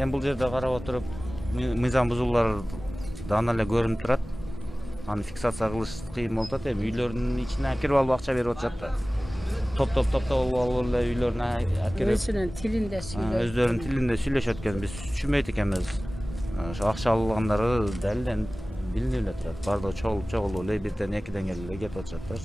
Эми бул жерде карап отуруп мыйзам бузуулар даана эле көрүнүп турат. Аны фиксация кылыш кыйын болуп атат. Эми үйлөрдүн ичине кирип алып акча берип атышат да. Топтоп алып эле үйлөрүнө кирип Өзүнүн тилинде сүйлөп. өздөрүнүн тилинде сүйлөшөт экен. Биз түшүнбөйт экенбиз. Ошо акча алгандары дәлден билинип эле турат. Бардыгы чогулуп эле бирден экиден келип кетип атышат да.